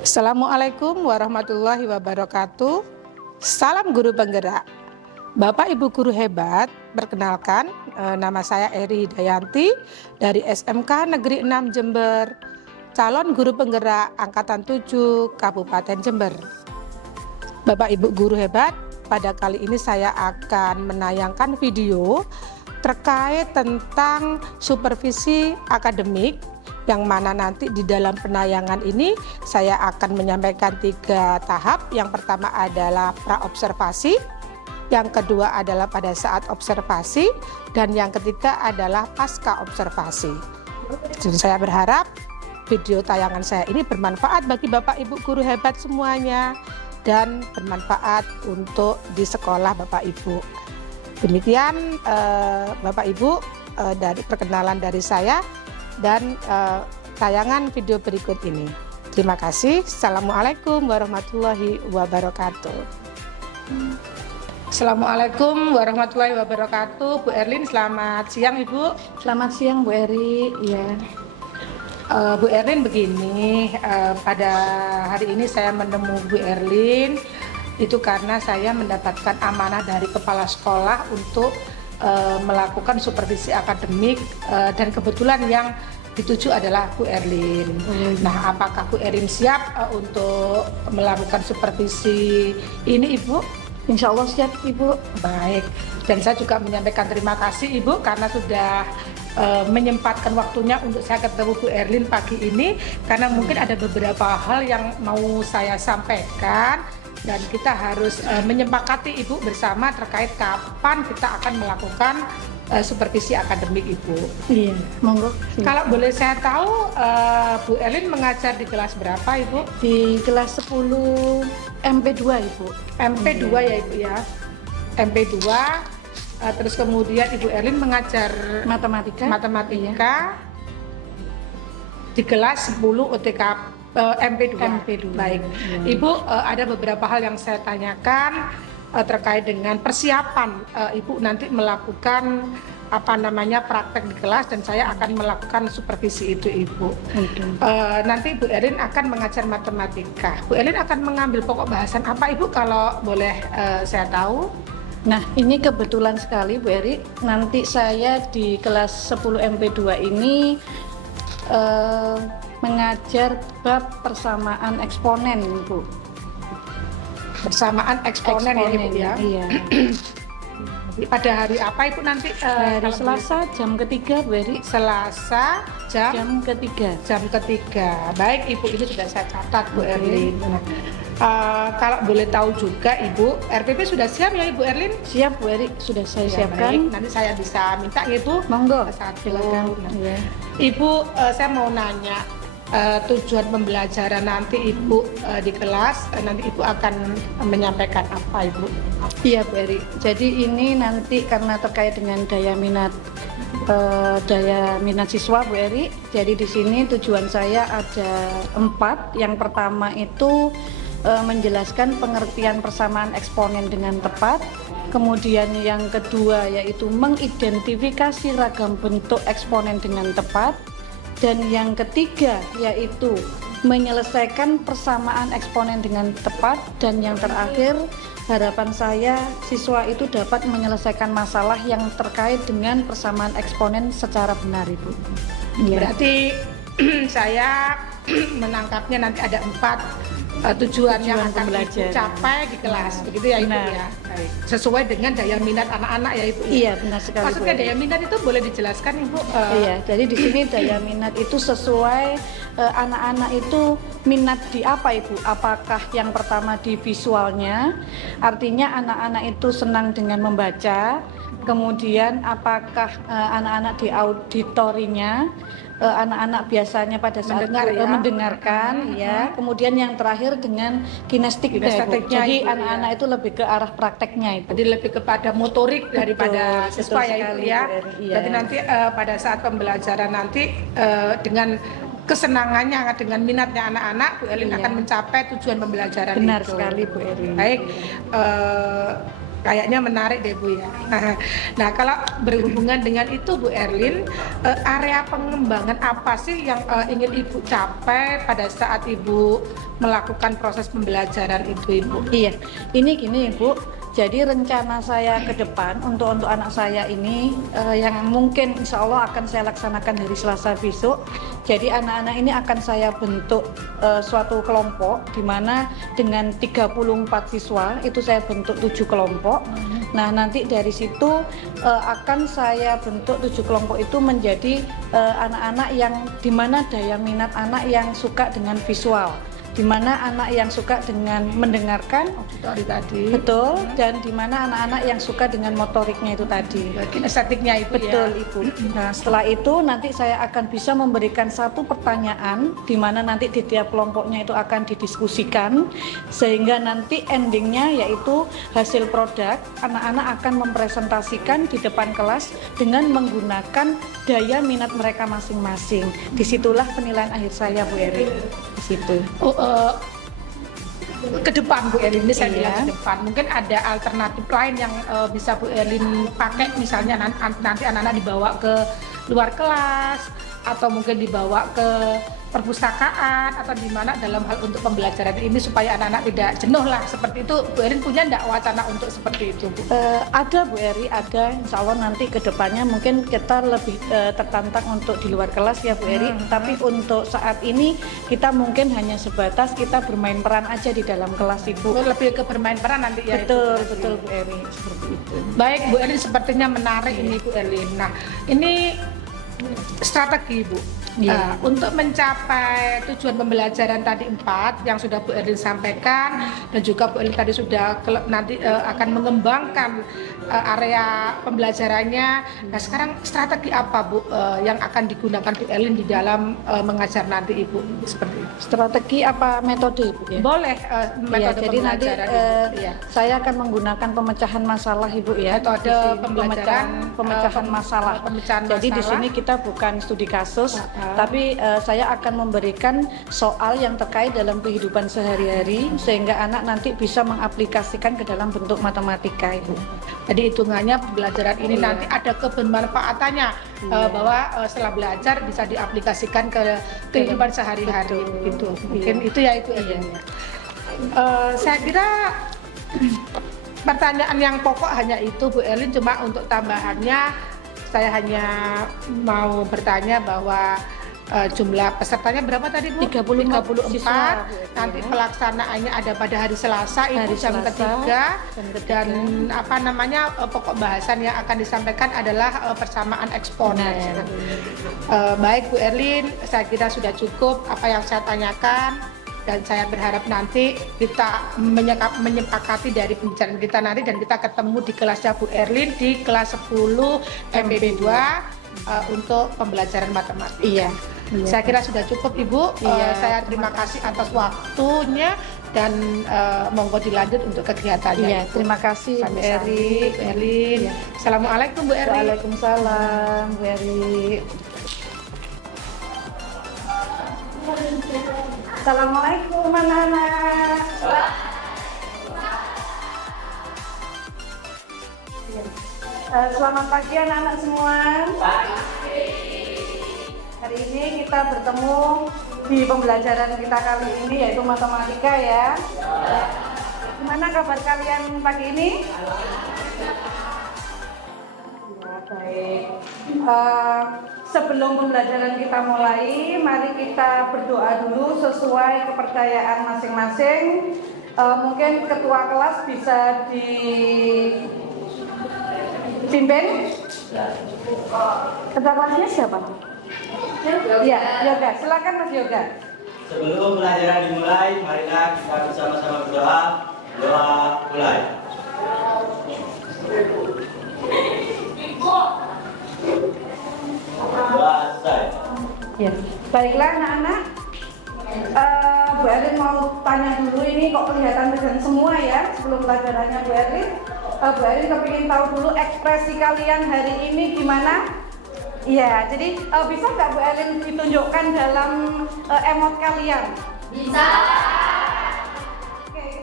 Assalamualaikum warahmatullahi wabarakatuh. Salam guru penggerak. Bapak Ibu guru hebat, perkenalkan nama saya Eri Hidayanti dari SMK Negeri 6 Jember, calon guru penggerak angkatan 7 Kabupaten Jember. Bapak Ibu guru hebat, pada kali ini saya akan menayangkan video terkait tentang supervisi akademik, yang mana nanti di dalam penayangan ini saya akan menyampaikan 3 tahap. Yang pertama adalah pra-observasi, yang kedua adalah pada saat observasi, dan yang ketiga adalah pasca observasi. Jadi saya berharap video tayangan saya ini bermanfaat bagi Bapak Ibu guru hebat semuanya dan bermanfaat untuk di sekolah Bapak Ibu. Demikian Bapak Ibu dari perkenalan dari saya dan tayangan video berikut ini. Terima kasih. Assalamualaikum warahmatullahi wabarakatuh. Assalamualaikum warahmatullahi wabarakatuh. Bu Erlin, selamat siang Ibu. Selamat siang Bu Eri. Ya. Bu Erlin begini, pada hari ini saya menemui Bu Erlin itu karena saya mendapatkan amanah dari kepala sekolah untuk melakukan supervisi akademik, dan kebetulan yang dituju adalah Bu Erlin. Nah, apakah Bu Erlin siap untuk melakukan supervisi ini Ibu? Insya Allah siap Ibu. Baik, dan saya juga menyampaikan terima kasih Ibu karena sudah menyempatkan waktunya untuk saya ketemu Bu Erlin pagi ini, karena mungkin ada beberapa hal yang mau saya sampaikan dan kita harus menyepakati Ibu bersama terkait kapan kita akan melakukan supervisi akademik Ibu. Iya, monggo. Kalau boleh saya tahu, Bu Erlin mengajar di kelas berapa Ibu? Di kelas 10 MP2 Ibu. MP2 ya Ibu ya. MP2, terus kemudian Ibu Erlin mengajar Matematika. matematika di kelas 10 OTK MP2. Baik. Ibu, ada beberapa hal yang saya tanyakan terkait dengan persiapan Ibu nanti melakukan praktek di kelas, dan saya akan melakukan supervisi itu Ibu. Nanti Bu Erlin akan mengajar matematika. Bu Erlin akan mengambil pokok bahasan apa Ibu kalau boleh saya tahu? Nah, ini kebetulan sekali Bu Eri, nanti saya di kelas 10 MP2 ini mengajar bab persamaan eksponen Ibu. Persamaan eksponen ya Ibu ya? Iya. Pada hari apa Ibu nanti? Hari Selasa jam ketiga Bu Eri. Selasa jam ketiga. Jam ketiga. Baik Ibu, ini sudah saya catat Bu Erlin. Kalau boleh tahu juga Ibu, RPP sudah siap ya Ibu Erlin? Siap Bu Eri, sudah saya siapkan. Baik. Nanti saya bisa minta gitu. Monggo. Satu. Silakan. Nah, Iya. Ibu, saya mau nanya tujuan pembelajaran nanti Ibu di kelas, nanti Ibu akan menyampaikan apa Ibu? Iya Bu Eri, jadi ini nanti karena terkait dengan daya minat siswa Bu Eri. Jadi di sini tujuan saya ada 4. Yang pertama itu menjelaskan pengertian persamaan eksponen dengan tepat. Kemudian yang kedua yaitu mengidentifikasi ragam bentuk eksponen dengan tepat. Dan yang ketiga yaitu menyelesaikan persamaan eksponen dengan tepat. Dan yang terakhir, harapan saya siswa itu dapat menyelesaikan masalah yang terkait dengan persamaan eksponen secara benar Ibu. Berarti saya menangkapnya nanti ada 4 tujuan yang akan Ibu capai di kelas, begitu ya Ibu ya? Sesuai dengan daya minat anak-anak ya Ibu? Iya, benar sekali. Maksudnya daya minat itu boleh dijelaskan Ibu? Iya, jadi di sini daya minat itu sesuai anak-anak itu minat di apa Ibu? Apakah yang pertama di visualnya, artinya anak-anak itu senang dengan membaca. Kemudian apakah anak-anak di auditorinya, anak-anak biasanya pada saat mendengarkan ya. Kemudian yang terakhir dengan kinestetiknya. Jadi anak-anak itu lebih ke arah prakteknya itu. Jadi lebih kepada motorik daripada siswa ya Ibu ya. Jadi nanti pada saat pembelajaran nanti dengan kesenangannya, dengan minatnya anak-anak, Bu Erlin akan mencapai tujuan pembelajaran Benar itu. sekali Bu Erlin. Baik. Kayaknya menarik deh Bu ya. Nah, kalau berhubungan dengan itu Bu Erlin, area pengembangan apa sih yang ingin Ibu capai pada saat Ibu melakukan proses pembelajaran itu Ibu? Iya, ini gini Bu. Jadi rencana saya ke depan untuk anak saya ini yang mungkin insya Allah akan saya laksanakan hari Selasa besok. Jadi anak-anak ini akan saya bentuk suatu kelompok di mana dengan 34 siswa itu saya bentuk 7 kelompok. Nah nanti dari situ akan saya bentuk 7 kelompok itu menjadi anak-anak yang di mana daya minat anak yang suka dengan visual, di mana anak yang suka dengan mendengarkan, tadi betul, dan di mana anak-anak yang suka dengan motoriknya itu tadi, estetiknya itu betul ya. Ibu. Nah setelah itu nanti saya akan bisa memberikan satu pertanyaan di mana nanti di tiap kelompoknya itu akan didiskusikan sehingga nanti endingnya yaitu hasil produk anak-anak akan mempresentasikan di depan kelas dengan menggunakan daya minat mereka masing-masing. Disitulah penilaian akhir saya Bu Eri. Di situ. Ke depan Bu Erlin, ini saya bilang Iya. ke depan, mungkin ada alternatif lain yang bisa Bu Erlin pakai, misalnya nanti anak-anak dibawa ke luar kelas atau mungkin dibawa ke perpustakaan atau di mana dalam hal untuk pembelajaran ini supaya anak-anak tidak jenuh lah seperti itu. Bu Erlin punya enggak wacana untuk seperti itu Bu? Ada Bu Eri, ada. Insya Allah nanti ke depannya mungkin kita lebih tertantang untuk di luar kelas ya Bu Eri. Tapi untuk saat ini kita mungkin hanya sebatas kita bermain peran aja di dalam kelas Ibu. Lebih ke bermain peran nanti ya. Betul, itu betul Bu Eri, seperti itu. Baik Bu Erlin, sepertinya menarik ini Bu Erlin. Nah ini strategi Bu. Iya. Untuk mencapai tujuan pembelajaran tadi 4 yang sudah Bu Erlin sampaikan dan juga Bu Erlin tadi sudah nanti akan mengembangkan area pembelajarannya. Nah sekarang strategi apa Bu yang akan digunakan Bu Erlin di dalam mengajar nanti Ibu seperti itu? Strategi apa metode Ibu ya? Boleh metode Jadi nanti pembelajaran Ibu. Iya. saya akan menggunakan pemecahan masalah Ibu ya. Metode Sisi pembelajaran, pemecahan masalah. pemecahan Jadi di masalah. sini kita bukan studi kasus, tapi saya akan memberikan soal yang terkait dalam kehidupan sehari-hari sehingga anak nanti bisa mengaplikasikan ke dalam bentuk matematika Ibu. Jadi hitungannya pembelajaran ini Iya. nanti ada kebermanfaatannya bahwa setelah belajar bisa diaplikasikan ke kehidupan sehari-hari Betul. gitu. Iya. Mungkin itu ya itu Iya. Saya kira pertanyaan yang pokok hanya itu Bu Erlin, cuma untuk tambahannya saya hanya mau bertanya bahwa jumlah pesertanya berapa tadi Bu? 34 34. siswa, Bu. Nanti pelaksanaannya ada pada hari Selasa itu Hari jam Selasa, ketiga. jam ketiga. Dan apa namanya pokok bahasan yang akan disampaikan adalah persamaan eksponen. Baik Bu Erlin, saya kira sudah cukup apa yang saya tanyakan dan saya berharap nanti kita menyepakati dari pembicaraan kita nanti dan kita ketemu di kelasnya Bu Erlin di kelas 10 MPB 2 untuk pembelajaran matematika. Iya. Saya kira sudah cukup Ibu. Iya, Saya terima kasih atas waktunya dan monggo dilanjut untuk kegiatannya. Iya, terima kasih Bu Eri. Bu Erlin. Iya. Assalamualaikum Bu Eri. Waalaikumsalam Bu Eri. Assalamualaikum anak-anak. Selamat pagi anak-anak semua. Hari ini kita bertemu di pembelajaran kita kali ini yaitu matematika ya. Gimana kabar kalian pagi ini? Ya, baik. Sebelum pembelajaran kita mulai, mari kita berdoa dulu sesuai kepercayaan masing-masing. Mungkin ketua kelas bisa dipimpin. Ketua kelasnya siapa? Ya, Yoga. Silakan Mas Yoga. Sebelum pelajaran dimulai, marilah kita bersama-sama berdoa. Doa mulai. Doa selesai. Ya. Baiklah anak-anak. Bu Erlin mau tanya dulu ini kok kelihatan tegang semua ya sebelum pelajarannya Bu Erlin. Bu Erlin kepingin tahu dulu ekspresi kalian hari ini gimana? Iya, jadi bisa nggak Bu Erlin ditunjukkan dalam emot kalian? Bisa. Oke,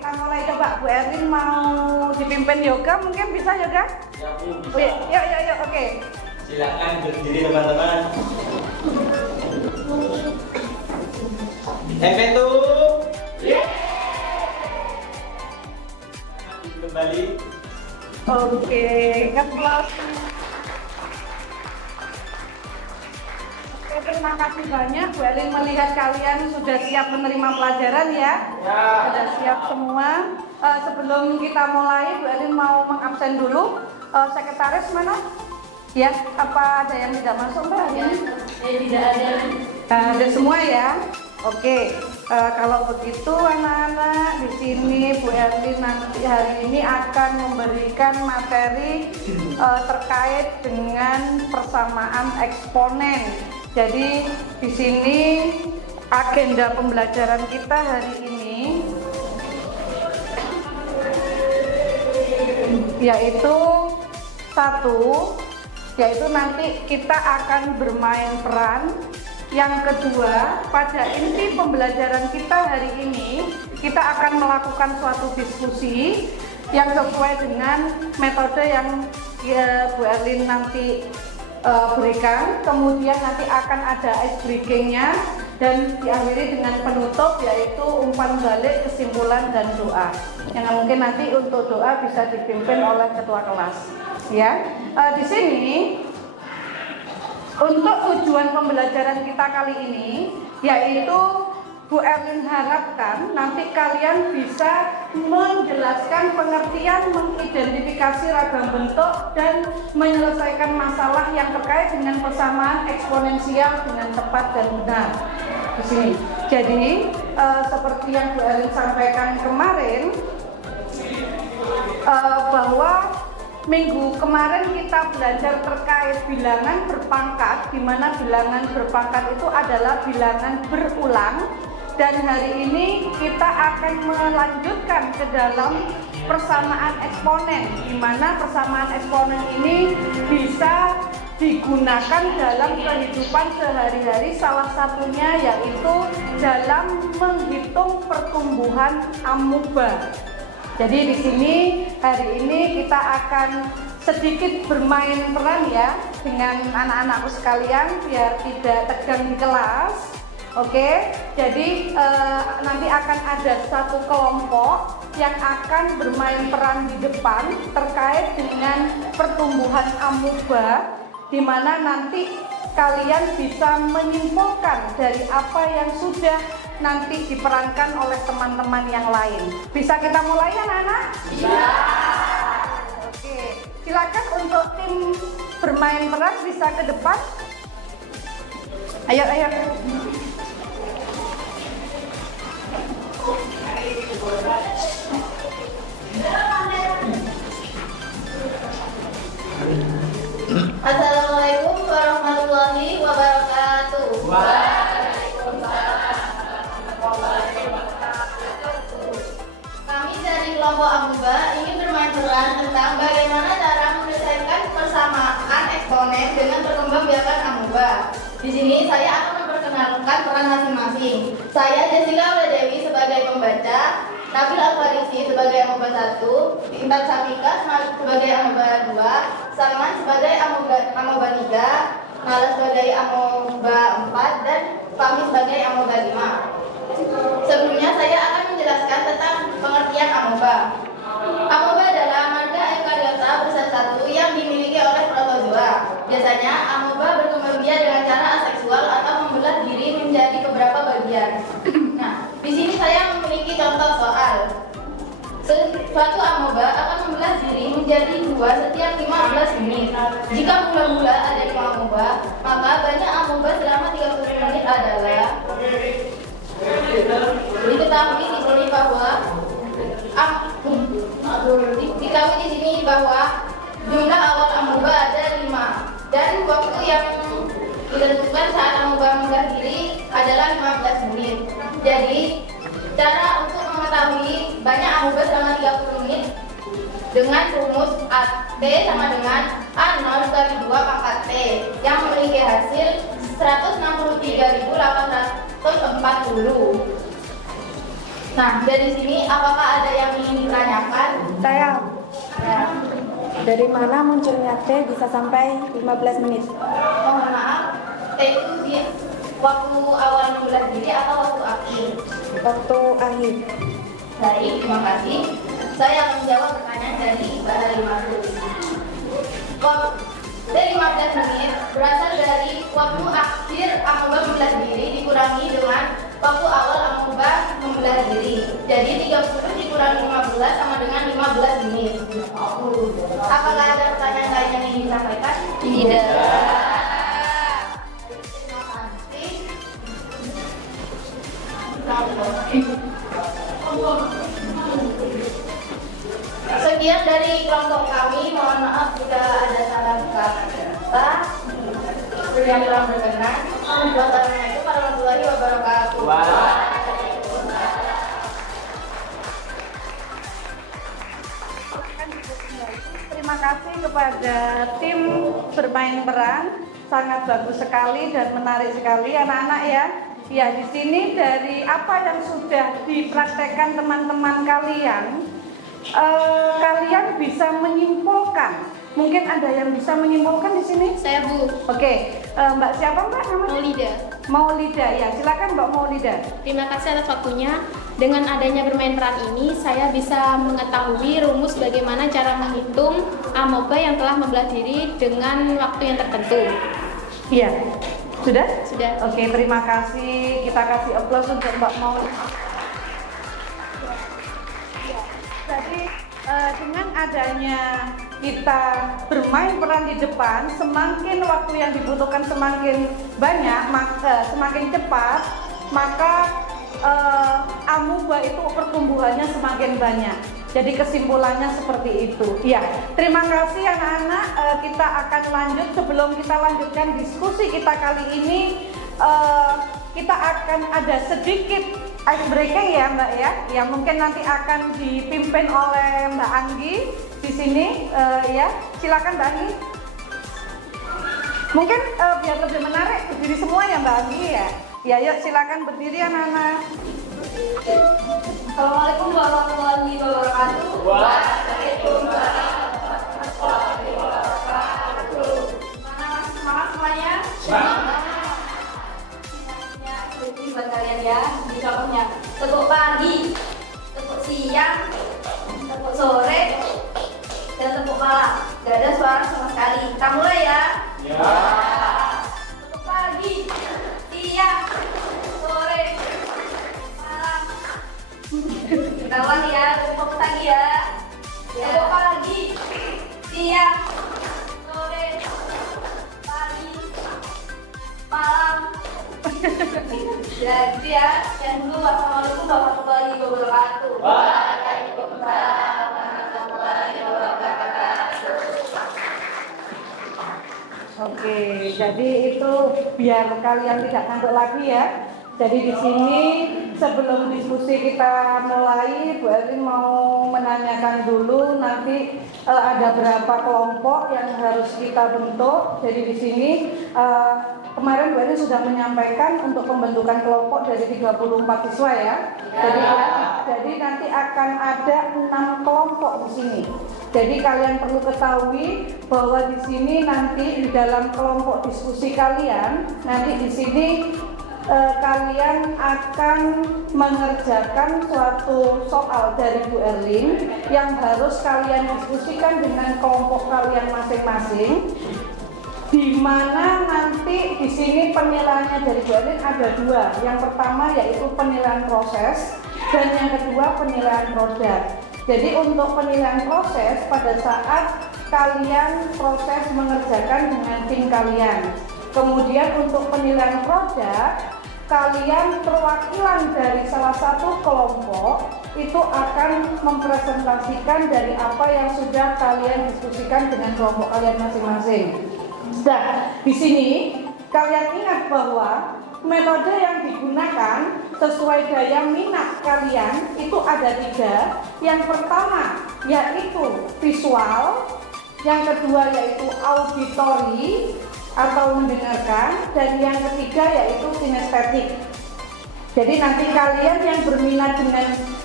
Kita mulai coba Bu Erlin mau dipimpin yoga, mungkin bisa yoga? Ya, Bu, bisa. Yuk, oke. Silakan berdiri teman-teman. Empetu. Kembali. Oke, applause. Oke, terima kasih banyak Bu Erlin, melihat kalian sudah siap menerima pelajaran ya. Sudah siap semua. Sebelum kita mulai, Bu Erlin mau mengabsen dulu. Sekretaris mana? Ya, apa ada yang tidak masuk Mbak hari ini? Tidak ada. Ada semua ya. Oke, kalau begitu anak-anak di sini Bu Erlin nanti hari ini akan memberikan materi terkait dengan persamaan eksponen. Jadi di sini agenda pembelajaran kita hari ini yaitu yaitu nanti kita akan bermain peran. Yang kedua, pada inti pembelajaran kita hari ini, kita akan melakukan suatu diskusi yang sesuai dengan metode yang Bu Erlin nanti berikan. Kemudian nanti akan ada ice breakingnya dan diakhiri dengan penutup yaitu umpan balik, kesimpulan dan doa. Yang mungkin nanti untuk doa bisa dipimpin oleh ketua kelas. Ya, di sini. Untuk tujuan pembelajaran kita kali ini, yaitu Bu Erlin harapkan nanti kalian bisa menjelaskan pengertian, mengidentifikasi ragam bentuk, dan menyelesaikan masalah yang terkait dengan persamaan eksponensial dengan tepat dan benar. Di sini. Jadi, seperti yang Bu Erlin sampaikan kemarin, bahwa minggu kemarin kita belajar terkait bilangan berpangkat, di mana bilangan berpangkat itu adalah bilangan berulang, dan hari ini kita akan melanjutkan ke dalam persamaan eksponen, di mana persamaan eksponen ini bisa digunakan dalam kehidupan sehari-hari, salah satunya yaitu dalam menghitung pertumbuhan amuba. Jadi di sini hari ini kita akan sedikit bermain peran ya dengan anak-anakku sekalian biar tidak tegang di kelas. Oke, jadi nanti akan ada satu kelompok yang akan bermain peran di depan terkait dengan pertumbuhan amuba, di mana nanti kalian bisa menyimpulkan dari apa yang sudah nanti diperankan oleh teman-teman yang lain. Bisa kita mulai anak-anak? Bisa. Oke, silakan untuk tim bermain peran bisa ke depan. Ayo. Assalamualaikum warahmatullahi wabarakatuh. Kami dari kelompok amuba ingin bermain peran tentang bagaimana cara menyelesaikan persamaan eksponen dengan perkembangbiakan amuba. Di sini saya akan memperkenalkan peran masing-masing. Saya Jessica Wledewi sebagai pembaca, Nabil Al-Farisi sebagai amuba 1, Intan Safika sebagai amuba 2, Salman sebagai amuba 3, Nala sebagai amuba 4, dan Fahmi sebagai amuba 5. Sebelumnya saya akan menjelaskan tentang pengertian amuba. Amuba adalah marga eukaryota bersatu yang dimiliki oleh protozoa. Biasanya amuba berkembang biak dengan cara aseksual atau membelah diri menjadi beberapa bagian. Nah, di sini saya memiliki contoh soal. Suatu amuba akan membelah diri menjadi 2 setiap 15 menit. Jika mula-mula ada 5 amuba, maka banyak amuba selama 30 menit adalah diketahui di sini bahwa jumlah awal amuba ada 5 dan waktu yang ditentukan saat amuba membelah diri adalah 15 menit. Jadi cara untuk mengetahui banyak amuba selama 30 menit dengan rumus T sama dengan A0 kali 2 pangkat T yang memiliki hasil 163.840. Nah, dari sini apakah ada yang ingin ditanyakan? Saya, Ya. dari mana munculnya T bisa sampai 15 menit? Mohon maaf, itu di waktu awal membelah diri atau waktu akhir? Waktu akhir. Baik, terima kasih. Saya akan menjawab pertanyaan dari Mbak Halimatul. Dari 15 menit berasal dari waktu akhir amuba membelah diri dikurangi dengan waktu awal amuba membelah diri. Jadi 30 dikurangi 15 sama dengan 15 menit. Apakah ada pertanyaan lain yang ingin disampaikan? Tidak. Terima kasih. Sekian dari kelompok kami, mohon maaf jika ada salah kata yang kurang berkenan. Wassalamualaikum warahmatullahi wabarakatuh. Terima kasih kepada tim bermain peran, sangat bagus sekali dan menarik sekali anak-anak ya. Ya, di sini dari apa yang sudah dipraktekkan teman-teman kalian, kalian bisa menyimpulkan. Mungkin ada yang bisa menyimpulkan di sini? Saya Bu Oke, Mbak siapa Mbak namanya? Maulida. Maulida ya, silakan Mbak Maulida. Terima kasih atas waktunya. Dengan adanya bermain peran ini, saya bisa mengetahui rumus bagaimana cara menghitung amoeba yang telah membelah diri dengan waktu yang tertentu. Iya, sudah? Sudah. Oke, terima kasih. Kita kasih aplaus untuk Mbak Maulida. Jadi dengan adanya kita bermain peran di depan, semakin waktu yang dibutuhkan semakin banyak, semakin cepat, maka amuba itu pertumbuhannya semakin banyak. Jadi kesimpulannya seperti itu. Ya, terima kasih anak-anak. Kita akan lanjut. Sebelum kita lanjutkan diskusi kita kali ini, kita akan ada sedikit ice breaking ya Mbak ya, yang mungkin nanti akan dipimpin oleh Mbak Anggi di sini ya. Silakan Mbak Anggi. Mungkin biar lebih menarik berdiri semua ya Mbak Anggi ya. Ya yuk silakan berdiri anak-anak. Assalamualaikum warahmatullahi wabarakatuh. Waalaikumsalam warahmatullahi wabarakatuh. Semangat semuanya. Ini buat kalian ya. Di contohnya tepuk pagi, tepuk siang, tepuk sore, dan tepuk malam. Gak ada suara sama sekali. Kita mulai ya. Tepuk pagi, siang, sore, malam. Kita ulang ya, tepuk lagi ya. Tepuk pagi, siang, sore, pagi, malam. Ya, gitu ya. Yang dulu, wassalamualaikum warahmatullahi wabarakatuh. Waalaikumsalam warahmatullahi wabarakatuh. Oke, jadi itu biar kalian tidak ngantuk lagi ya. Jadi di sini sebelum diskusi kita mulai, Bu Erlin mau menanyakan dulu nanti ada berapa kelompok yang harus kita bentuk. Jadi di sini kemarin Bu Erlin sudah menyampaikan untuk pembentukan kelompok dari 34 siswa ya. Jadi nanti akan ada 6 kelompok di sini. Jadi kalian perlu ketahui bahwa di sini nanti di dalam kelompok diskusi kalian nanti di sini kalian akan mengerjakan suatu soal dari Bu Erlin yang harus kalian diskusikan dengan kelompok kalian masing-masing, di mana nanti di sini penilaiannya dari Bu Erlin ada 2. Yang pertama yaitu penilaian proses dan yang kedua penilaian produk. Jadi untuk penilaian proses pada saat kalian proses mengerjakan dengan tim kalian. Kemudian untuk penilaian produk, kalian perwakilan dari salah satu kelompok itu akan mempresentasikan dari apa yang sudah kalian diskusikan dengan kelompok kalian masing-masing. Nah, di sini kalian ingat bahwa metode yang digunakan sesuai daya minat kalian itu ada 3. Yang pertama yaitu visual, yang kedua yaitu auditori atau mendengarkan, dan yang ketiga yaitu kinestetik. Jadi nanti kalian yang berminat dengan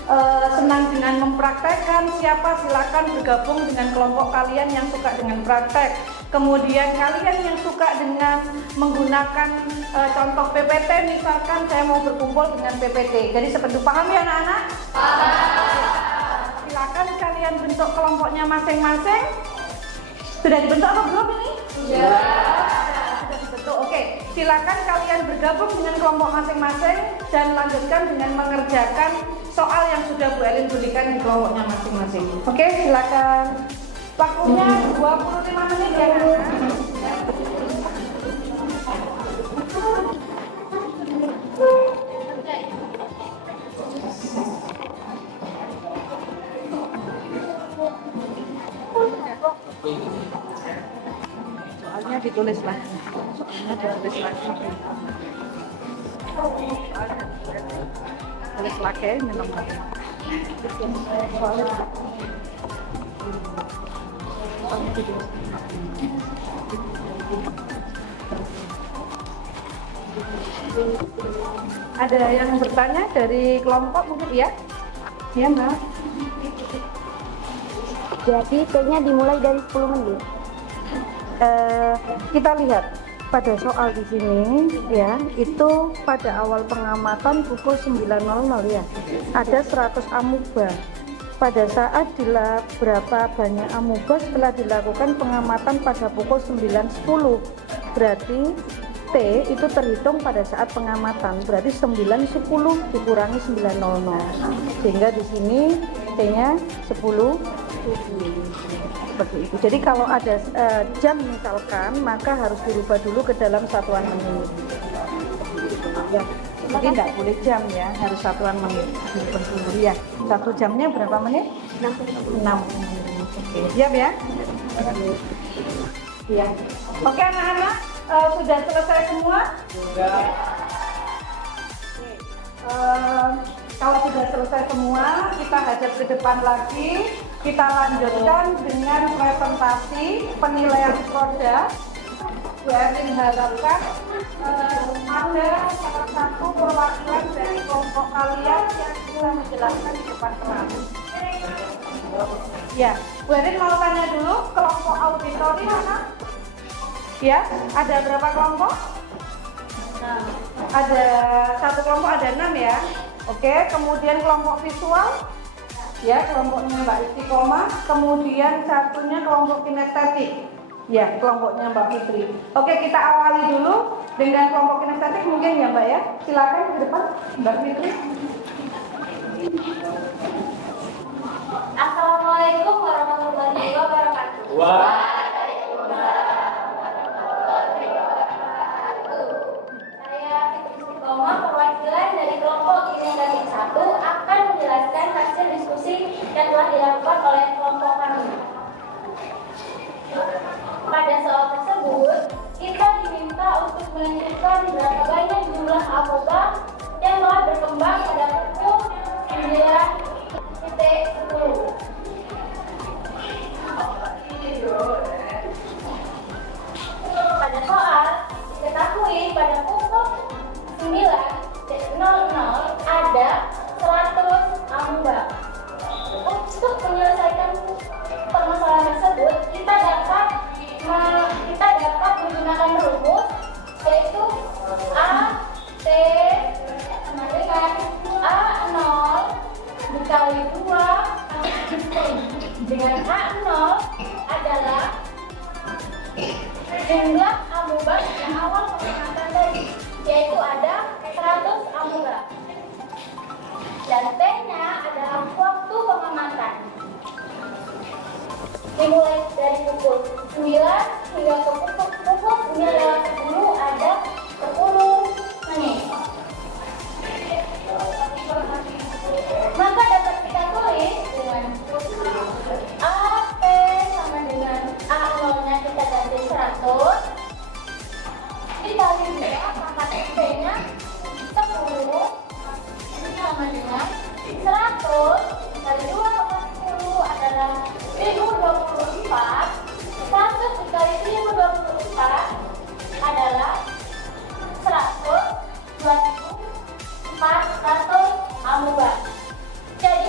senang dengan mempraktekkan, siapa silakan bergabung dengan kelompok kalian yang suka dengan praktek. Kemudian kalian yang suka dengan menggunakan contoh PPT, misalkan saya mau berkumpul dengan PPT. Jadi seperti paham ya anak-anak? Silakan kalian bentuk kelompoknya masing-masing. Sudah dibentuk apa belum ini? Sudah dibentuk. Oke, silakan kalian bergabung dengan kelompok masing-masing dan lanjutkan dengan mengerjakan soal yang sudah Bu Elin berikan di kelompoknya masing-masing. Oke, silakan. Waktunya 25 menit ya, soalnya ditulis lagi. Tulis lagi, minum lagi. Ada yang bertanya dari kelompok mungkin ya? Ya Mbak. Jadi T-nya dimulai dari 10 menit. Kita lihat pada soal di sini ya, itu pada awal pengamatan pukul 9.00 ya. Ada 100 amuba. Pada saat berapa banyak amuba setelah dilakukan pengamatan pada pukul 9.10. Berarti T itu terhitung pada saat pengamatan. Berarti 9.10 dikurangi 9.00. Sehingga di sini T-nya 10. Seperti itu. Jadi kalau ada jam misalkan, maka harus dirubah dulu ke dalam satuan menit. Ya. Jadi tidak boleh jam ya, harus satuan menit. Ya, 1 jamnya berapa menit? 6 menit. Oke, siap ya? Iya. Oke anak-anak, sudah selesai semua? Sudah. Kalau sudah selesai semua, kita hadap ke depan lagi. Kita lanjutkan dengan presentasi penilaian produk. Bu Erwin harapkan ada salah satu perwakilan dari kelompok kalian yang bisa menjelaskan di depan kelas. Ya, Bu Erwin mau tanya dulu, kelompok auditori mana? Ya, ada berapa kelompok? Ada satu kelompok, ada 6 ya. Oke, kemudian kelompok visual. Ya, kelompoknya Mbak Istiqomah, kemudian satunya kelompok kinestetik. Ya, kelompoknya Mbak Fitri. Oke, kita awali dulu dengan kelompok kinestetik mungkin ya Mbak ya. Silakan ke depan Mbak Fitri. Assalamualaikum warahmatullahi wabarakatuh. Saya Fitri Istiqomah, perwakilan dari kelompok kinestetik 1 akan menjelaskan hasil diskusi yang telah dilakukan oleh kelompok kami. Pada soal tersebut, kita diminta untuk menentukan berapa banyak jumlah amoeba yang telah berkembang pada pukul 9.10. Pada soal, diketahui pada pukul 9.00 ada 100 amoeba. Untuk menyelesaikan permasalahan tersebut, kita dapat menggunakan rumus, yaitu A T sama dengan A0 dikali 2 dengan A0 adalah jumlah amoeba pada awal pengamatan tadi, yaitu ada 100 amoeba, dan T-nya adalah waktu pengamatan dimulai dari pukul 9 hingga ke pukul 9.10 ada 10 menit. Maka dapat kita tulis dengan AP sama dengan A0-nya kita ganti 100 dikali 2 pangkat P-nya 10 sama dengan 100 dikali 2 pangkat 10 adalah 1024. 100 dikali 1024 adalah 100.400 amoeba. Jadi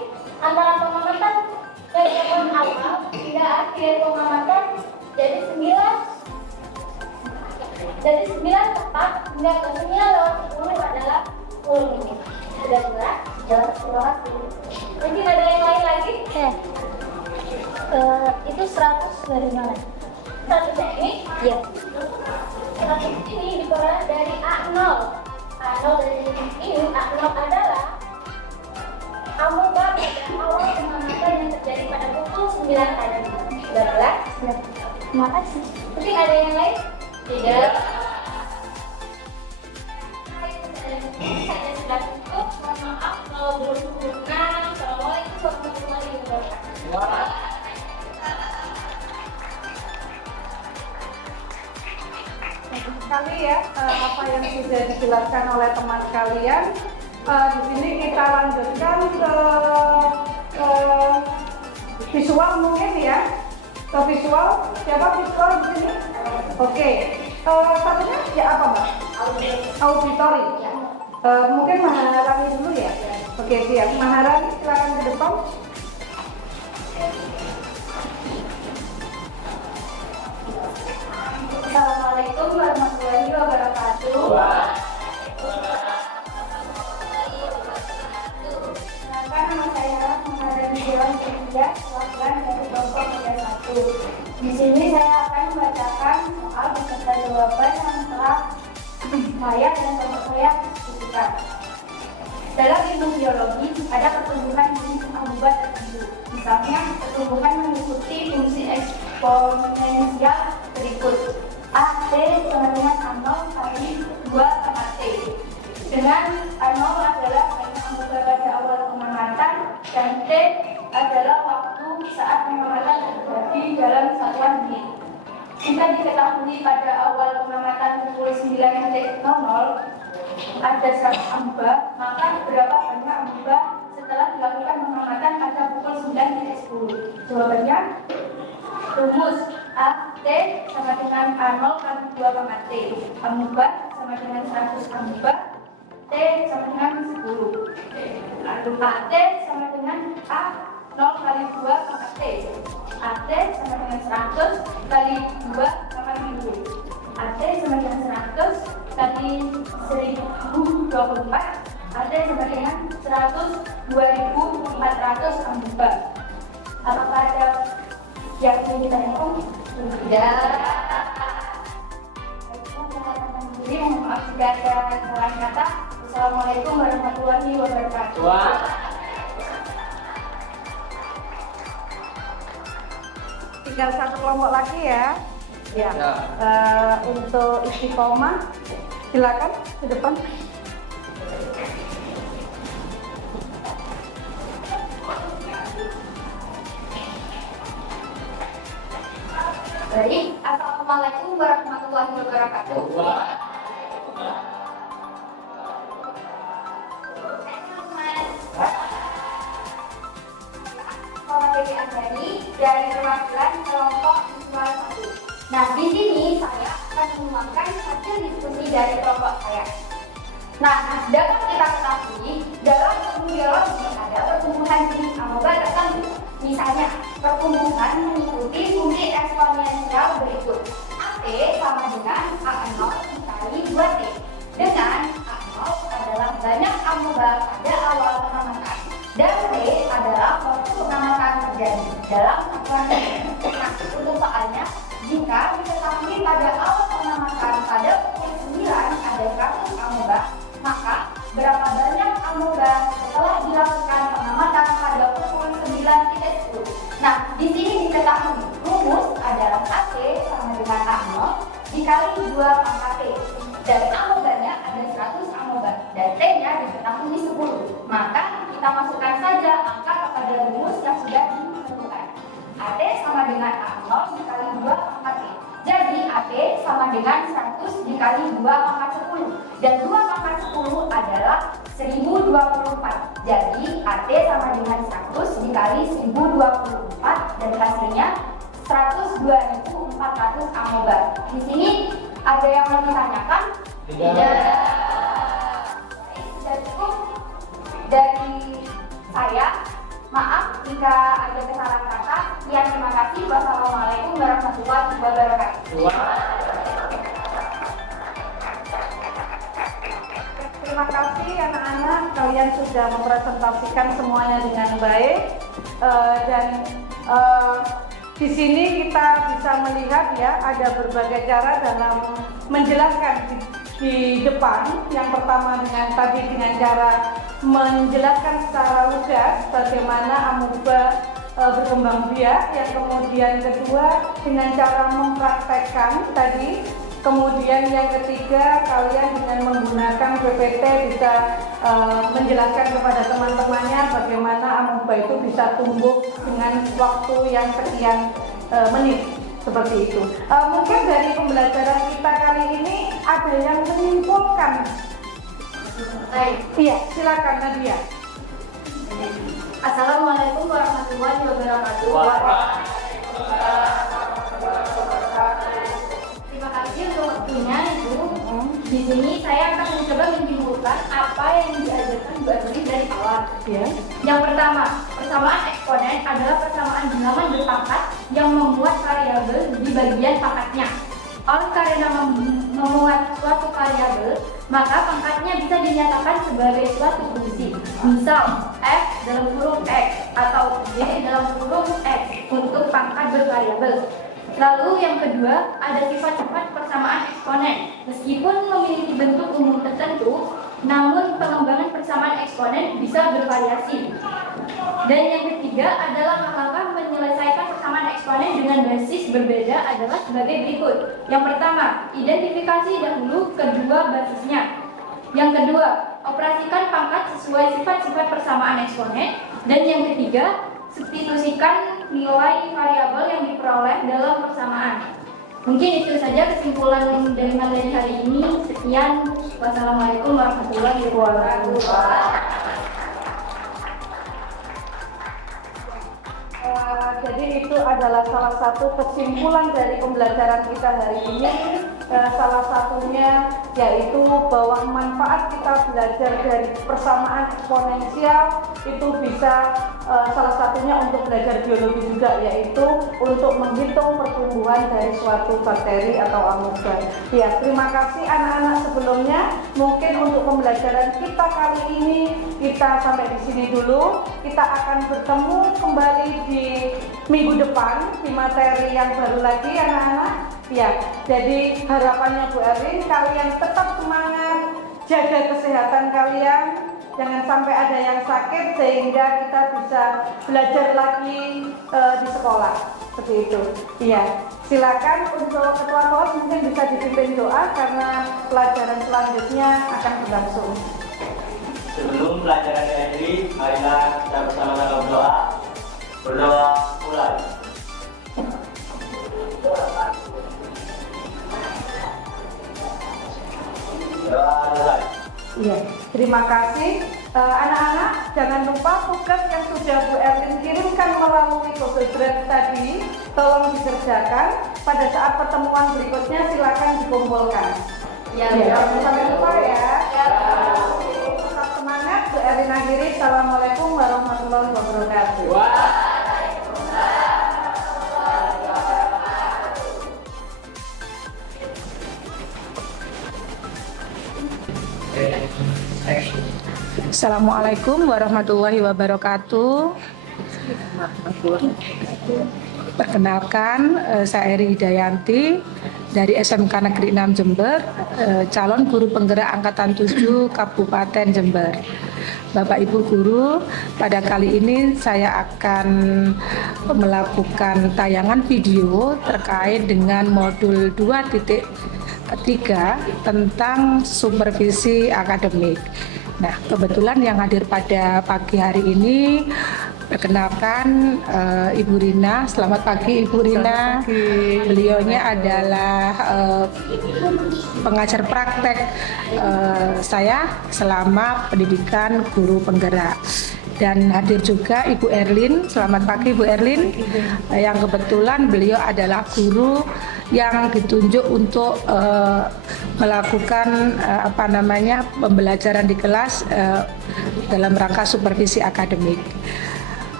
biaya pengamatan jadi 9. Jadi 9 tepat hingga ke 9 lewat 10 adalah 10 menit. Sudah jelas? Jelas, terima kasih. Mungkin ada yang lain lagi? Itu 100 dari mana? 100 ini? Iya. 100 ini diperoleh dari A0. A0 dari ini, A0 adalah amoeba pada awal pengamatan yang terjadi pada pukul 9 tadi. Sudah jelas? Sudah. Terima kasih. Mungkin ada yang lain? Tidak. Saya sudah cukup. Mohon maaf kalau belum sempurna. Assalamualaikum warahmatullahi wabarakatuh. Bagus sekali ya apa yang sudah dijelaskan oleh teman sekalian. Di sini kita lanjutkan ke visual mungkin ya. Ke visual, siapa visual di sini? Oke. Satunya ya apa Mbak? Auditori. Mungkin Maharani dulu ya. Oke siap. Maharani silakan ke depan. Assalamualaikum warahmatullahi wabarakatuh. Nama saya Maharani Dewan Ketiga, perwakilan dari kelompok 1. Di sini saya akan membacakan soal beserta jawaban yang telah saya dan kelompok saya diskusikan. Dalam ilmu biologi ada pertumbuhan jenis amoeba tertentu. Misalnya, pertumbuhan mengikuti fungsi eksponensial berikut. A, T sama dengan A0 kali 2 sama T. Dengan A0 adalah banyak amoeba pada awal pengamatan dan T adalah waktu saat pengamatan terjadi dalam satuan menit. Jika diketahui pada awal pengamatan pukul 9.00 ada 100 amoeba, maka berapa banyak amoeba setelah dilakukan pengamatan pada pukul 9.10? Jawabannya rumus A, T sama dengan A0 kali 2 sama T. Amoeba sama dengan 100 amoeba, T sama dengan 10. Lalu AT sama dengan A0 kali 2 sama T. AT sama dengan 100 kali 2 sama 10. AT sama dengan 100 kali 1024. AT sama dengan 100 2400 amoeba. Apakah ada yang ingin kita hitung? Tidak. Maaf jika ada kesalahan kata. Assalamualaikum warahmatullahi wabarakatuh. Tinggal satu kelompok lagi ya. Ya. Untuk istiqomah, silakan ke depan. Baik, assalamualaikum warahmatullahi wabarakatuh. Dari perwakilan kelompok visual 1. Nah, di sini saya akan menuangkan hasil diskusi dari kelompok saya. Nah, dapat kita ketahui dalam ilmu biologi ada pertumbuhan jenis amoeba tertentu. Misalnya, pertumbuhan mengikuti fungsi eksponensial berikut. AT sama dengan A0 dikali 2T. Dengan A0 adalah banyak amoeba pada awal pengamatan dan T adalah waktu pengamatan terjadi dalam satuan menit. Nah, untuk soalnya, jika diketahui pada awal pengamatan pada pukul 9 ada 100 amoeba, maka berapa banyak amoeba setelah dilakukan pengamatan pada pukul 9.10? Nah, di sini diketahui rumus adalah AT sama dengan A0 dikali 2 pangkat T. Dan amobanya ada 100 amoeba dan T-nya diketahui 10. Maka kita masukkan saja angka kepada rumus yang sudah ditentukan. AT sama dengan A0 dikali 2 pangkat T. Jadi AT sama dengan 100 dikali 2 pangkat 10. Dan 2 pangkat 10 adalah 1024. Jadi AT sama dengan 100 dikali 1024 dan hasilnya 102.400 amoeba. Di sini ada yang mau ditanyakan? Tidak. Sudah cukup dari saya. Maaf jika ada kesalahan kata. Ya, terima kasih. Wassalamualaikum warahmatullahi wabarakatuh. Terima kasih anak-anak, kalian sudah mempresentasikan semuanya dengan baik. Di sini kita bisa melihat ya ada berbagai cara dalam menjelaskan di depan. Yang pertama dengan cara menjelaskan secara lugas bagaimana amoeba berkembang biak. Yang kemudian kedua dengan cara mempraktekkan tadi. Kemudian yang ketiga, kalian dengan menggunakan PPT bisa menjelaskan kepada teman-temannya bagaimana amoeba itu bisa tumbuh dengan waktu yang sekian menit, seperti itu. Mungkin dari pembelajaran kita kali ini ada yang menyimpulkan. Iya, silakan Nadia. Assalamualaikum warahmatullahi wabarakatuh. Terima kasih untuk waktunya, Ibu. Di sini saya akan mencoba menyimpulkan apa yang diajarkan Bu Erlin dari awal. Ya. Yang pertama, persamaan eksponen adalah persamaan bilangan berpangkat yang memuat variabel di bagian pangkatnya. Oleh karena memuat suatu variabel, maka pangkatnya bisa dinyatakan sebagai suatu fungsi. Misal, f dalam kurung x atau y dalam kurung x untuk pangkat bervariabel. Lalu yang kedua, ada sifat-sifat persamaan eksponen. Meskipun memiliki bentuk umum tertentu, namun pengembangan persamaan eksponen bisa bervariasi. Dan yang ketiga adalah langkah menyelesaikan persamaan eksponen dengan basis berbeda adalah sebagai berikut. Yang pertama, identifikasi dahulu kedua basisnya. Yang kedua, operasikan pangkat sesuai sifat-sifat persamaan eksponen. Dan yang ketiga, substitusikan nilai variabel yang diperoleh dalam persamaan. Mungkin itu saja kesimpulan dari materi hari ini. Sekian. Wassalamualaikum warahmatullahi wabarakatuh. Jadi itu adalah salah satu kesimpulan dari pembelajaran kita hari ini. Salah satunya yaitu bahwa manfaat kita belajar dari persamaan eksponensial itu bisa salah satunya untuk belajar biologi juga, yaitu untuk menghitung pertumbuhan dari suatu bakteri atau amoeba. Ya, terima kasih anak-anak sebelumnya. Mungkin untuk pembelajaran kita kali ini kita sampai di sini dulu. Kita akan bertemu kembali di minggu depan di materi yang baru lagi anak-anak. Ya, jadi harapannya Bu Erlin, kalian tetap semangat, jaga kesehatan kalian, jangan sampai ada yang sakit sehingga kita bisa belajar lagi di sekolah, seperti itu. Iya, silakan untuk ketua kelas mungkin bisa dipimpin doa karena pelajaran selanjutnya akan berlangsung. Sebelum pelajaran diakhiri, marilah kita bersama-sama berdoa. Berdoa mulai. Doa mulai. Iya, terima kasih. Anak-anak, jangan lupa tugas yang sudah Bu Erlin kirimkan melalui Google Drive tadi, tolong dikerjakan. Pada saat pertemuan berikutnya silakan dikumpulkan. Ya, Sampai jumpa ya. Tetap semangat. Bu Erlin akhiri. Assalamualaikum warahmatullahi wabarakatuh. Assalamualaikum warahmatullahi wabarakatuh. Perkenalkan, saya Eri Dayanti dari SMK Negeri 6 Jember, calon guru penggerak angkatan 7 Kabupaten Jember. Bapak Ibu guru, pada kali ini saya akan melakukan tayangan video terkait dengan modul 2.3 tentang supervisi akademik. Nah, kebetulan yang hadir pada pagi hari ini, perkenalkan Ibu Rina. Selamat pagi Ibu Rina. Beliaunya adalah pengajar praktek saya selama pendidikan guru penggerak. Dan hadir juga Ibu Erlin. Selamat pagi Bu Erlin. Yang kebetulan beliau adalah guru yang ditunjuk untuk melakukan pembelajaran di kelas dalam rangka supervisi akademik.